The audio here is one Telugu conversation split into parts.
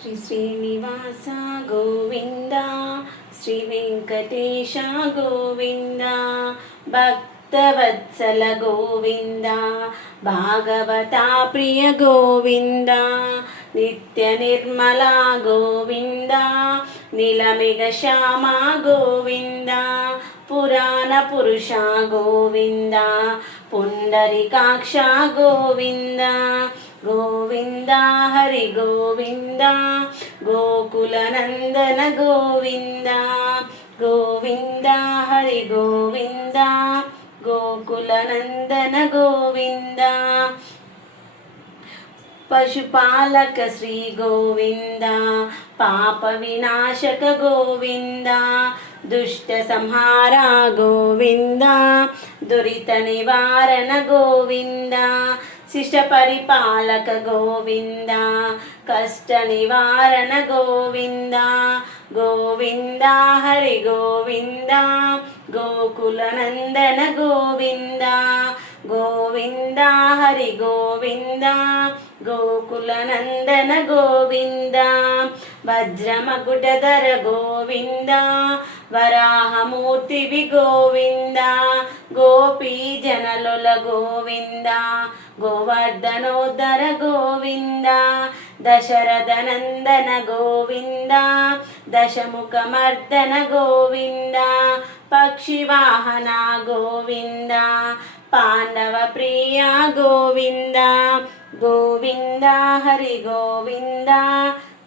శ్రీ శ్రీనివాస గోవింద, శ్రీ వెంకటేశ గోవింద, భక్తవత్సల గోవింద, భాగవతా ప్రియ గోవింద, నిత్య నిర్మల గోవింద, నిలమిగ శ్యామ గోవింద, పురాణ పురుష గోవింద, పుండరీకాక్ష గోవింద, గోవింద హరి గోవింద, గోకుల నందన గోవింద, గోవింద హరి గోవింద, గోకుల నందన గోవింద, పశుపాలక శ్రీ గోవింద, పాప వినాశక గోవింద, దుష్ట సంహార గోవింద, దురిత నివారణ గోవింద, శిష్ట పరిపాలక గోవింద, కష్ట నివారణ గోవింద, గోవింద హరి గోవింద, గోకుల నందన గోవింద, గోవింద హరి గోవింద, గోకుల నందన గోవింద, వజ్రమకుటధర గోవింద, వరాహమూర్తివి గోవింద, గోపీ జనలుల గోవింద, గోవర్ధనోద్ధర గోవింద, దశరథ నందన గోవింద, దశముఖమర్దన గోవింద, పక్షివాహన గోవింద, పాండవ ప్రియ గోవింద, గోవింద హరి గోవింద,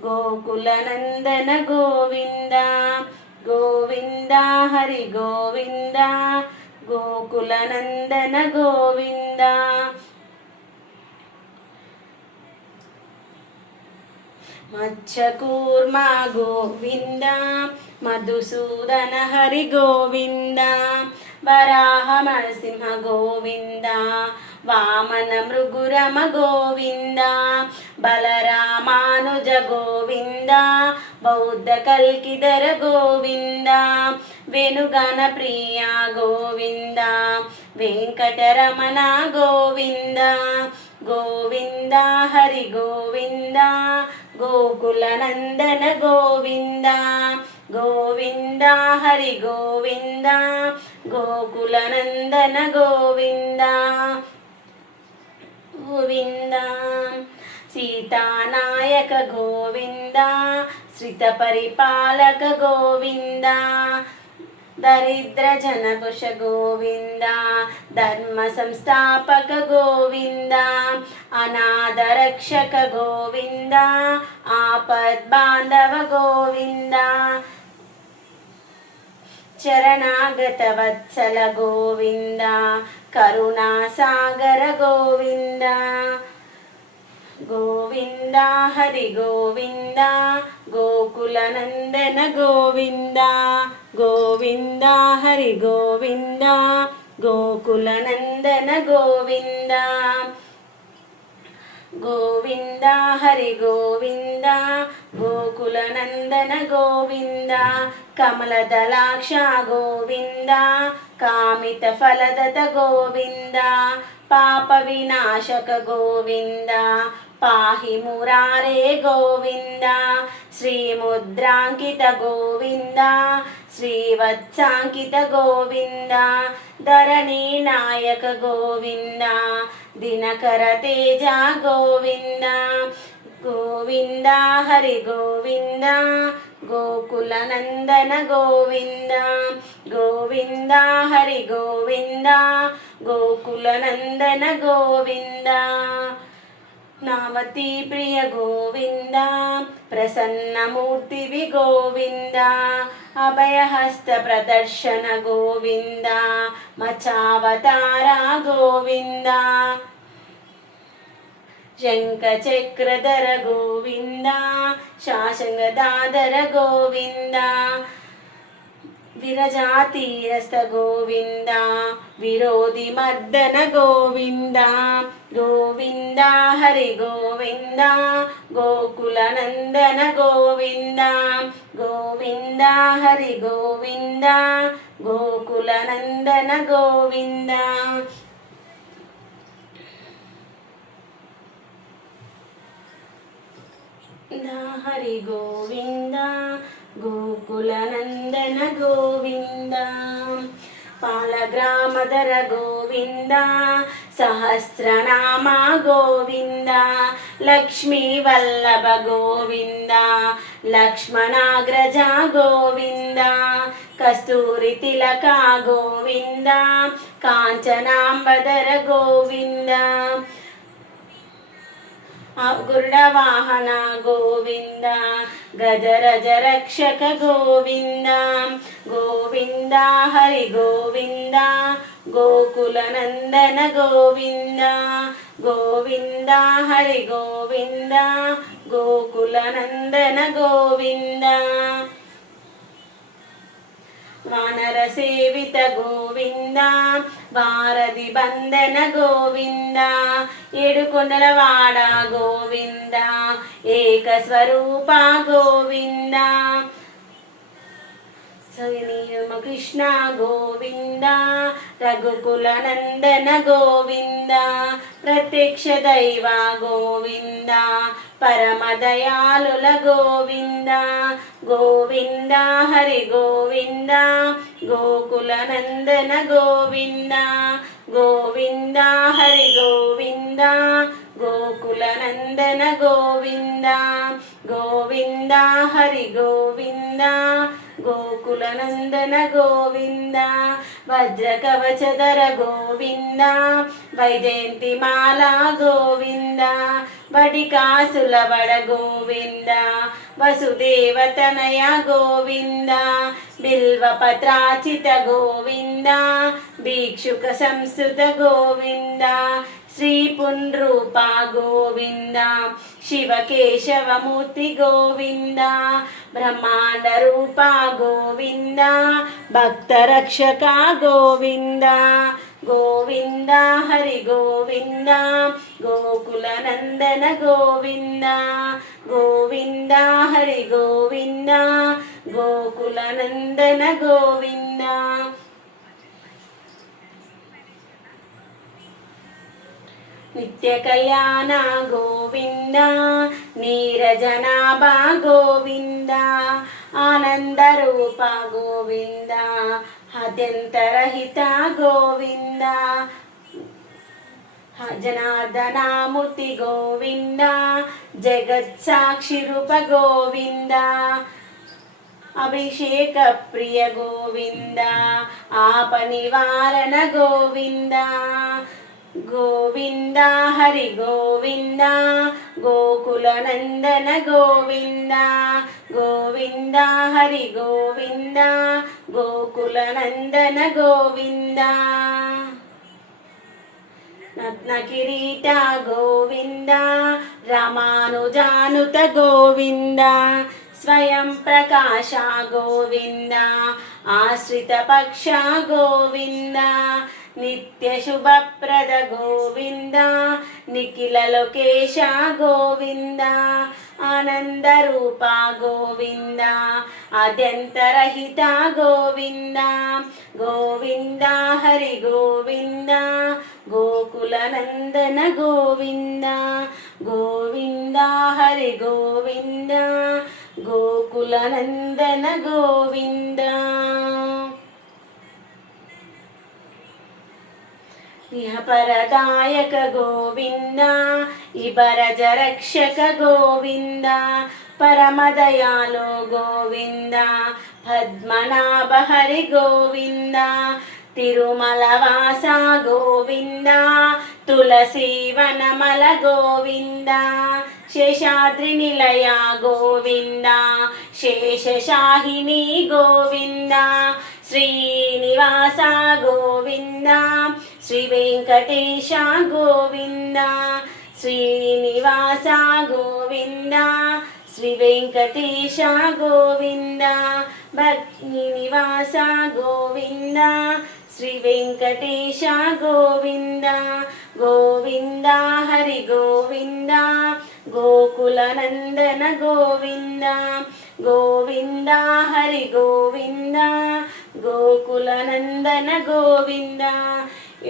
గోకుల నందన గోవింద, గోవింద హరి గోవింద, గోకుల నందన గోవింద, మత్స్యకూర్మ గోవింద, మధుసూదన హరి గోవింద, వరాహ నరసింహ గోవింద, వామన మృగురమ గోవింద, బలరామానుజ గోవింద, బౌద్ధ కల్కిధర గోవింద, వేణుగాన ప్రియ గోవింద, వెంకటరమణ గోవింద, గోవింద హరి గోవింద, గోకుల నందన గోవింద, గోవింద హరి గోవింద, గోకుల నందన గోవింద, గోవింద సీతానాయక గోవింద, శ్రిత పరిపాలక గోవింద, దరిద్ర జనకుశ గోవింద, ధర్మ సంస్థాపక గోవింద, అనాథ రక్షక గోవింద, ఆపద్బాంధవ గోవింద, చరణాగత వత్సల గోవింద, కరుణాసాగర గోవింద, గోవింద హరి గోవింద, గోకుల నందన గోవింద, గోవింద హరి గోవింద, గోకుల నందన గోవింద, గోవింద హరి గోవింద, గోకుల నందన గోవింద, కమలదళాక్ష గోవింద, కామిత ఫలదత గోవింద, పాప వినాశక గోవింద, పాహి మురారే గోవింద, శ్రీముద్రాంకిత గోవింద, శ్రీవత్సాంకిత గోవింద, ధరణీ నాయక గోవింద, దినకర తేజ గోవింద, గోవింద హరి గోవింద, గోకుల నందన గోవింద, గోవింద హరి గోవింద, గోకుల నందన గోవింద, నావతీ ప్రియ గోవింద, ప్రసన్నమూర్తివి గోవింద, అభయహస్త ప్రదర్శన గోవింద, మచావతార గోవింద, శంఖ చక్రధర గోవింద, శాసంగదాధర గోవింద, విరజాతీరస్థ గోవింద, విరోధి మర్దన గోవింద, గోవింద హరి గోవింద, గోకుల నందన గోవింద, గోవింద హరి గోవింద, గోకుల నందన గోవింద, హరి గోవింద గోకులనందన గోవింద పాలగ్రామధర గోవింద సహస్రనామ గోవింద లక్ష్మీ వల్లభ గోవింద లక్ష్మణాగ్రజ గోవింద కస్తూరి తిలక గోవింద కాంచనాంబధర గోవింద గరుడ వాహన గోవింద గజరజ రక్షక గోవింద గోవింద హరి గోవింద గోకులనందన గోవింద గోవింద హరి గోవింద గోకులనందన గోవింద వానర సేవిత గోవింద భారతి బంధన గోవింద ఏడుకొండలవాడ గోవింద ఏకస్వరూప గోవింద కృష్ణ గోవింద రఘుకుల నందన గోవింద ప్రత్యక్ష దైవ గోవింద పరమ దయాళుల గోవింద గోవింద హరి గోవింద గోకుల నందన గోవింద గోవింద హరి గోవింద గోకుల నందన గోవింద గోవింద హరి గోవింద గోకుల నందన గోవింద వజ్ర కవచధర గోవింద వైజయంతి మాల గోవింద వడికాసుల వడ గోవింద వసుదేవతనయ గోవింద బిల్వపత్రాచిత గోవింద భిక్షుక సంస్థుత గోవింద శ్రీ పునరూప గోవింద శివకేశవమూర్తి గోవింద బ్రహ్మాండ రూప గోవింద భక్తరక్షక గోవింద గోవింద హరి గోవింద గోకుల నందన గోవింద గోవింద హరి గోవింద గోకుల నందన గోవింద నిత్య కళ్యాణ గోవింద నీరజనాభ గోవింద ఆనంద రూప గోవింద అత్యంతరహిత గోవింద జనార్దనామూర్తి గోవింద జగత్సాక్షి రూప గోవింద అభిషేక ప్రియ గోవింద ఆప నివారణ గోవింద గోవింద హరి గోవింద గోకుల నందన గోవింద గోవింద హరి గోవింద గోకుల నందన గోవింద రత్న కిరీట గోవింద రామానుజానుత గోవింద స్వయం ప్రకాశ గోవింద ఆశ్రిత పక్ష గోవింద నిత్య శుభప్రద గోవింద నిఖిల లోకేశ గోవింద ఆనంద రూప గోవింద ఆద్యంతరహిత గోవింద గోవింద హరి గోవింద గోకుల నందన గోవింద గోవింద హరి గోవింద గోకుల నందన గోవింద ఇహపరదాయక గోవింద ఇబరజ రక్షక గోవింద పరమదయాలో గోవింద పద్మనాభ హరి గోవింద తిరుమల వాస గోవింద తులసి వనమల గోవింద శేషాద్రి నిలయ గోవింద శేషశాహిని గోవింద శ్రీనివాస గోవింద శ్రీ వెంకటేశ గోవింద శ్రీనివాస గోవింద శ్రీ వెంకటేశ గోవింద భక్తి నివాస గోవింద శ్రీ వెంకటేశ గోవింద గోవింద హరి గోవింద గోకుల నందన గోవింద గోవింద హరి గోవింద గోకుల నందన గోవింద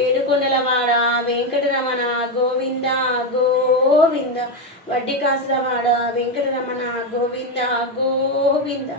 ఏడుకొండలవాడ వెంకటరమణ గోవింద గోవింద వడ్డీ కాసులవాడ వెంకటరమణ గోవింద గోవింద.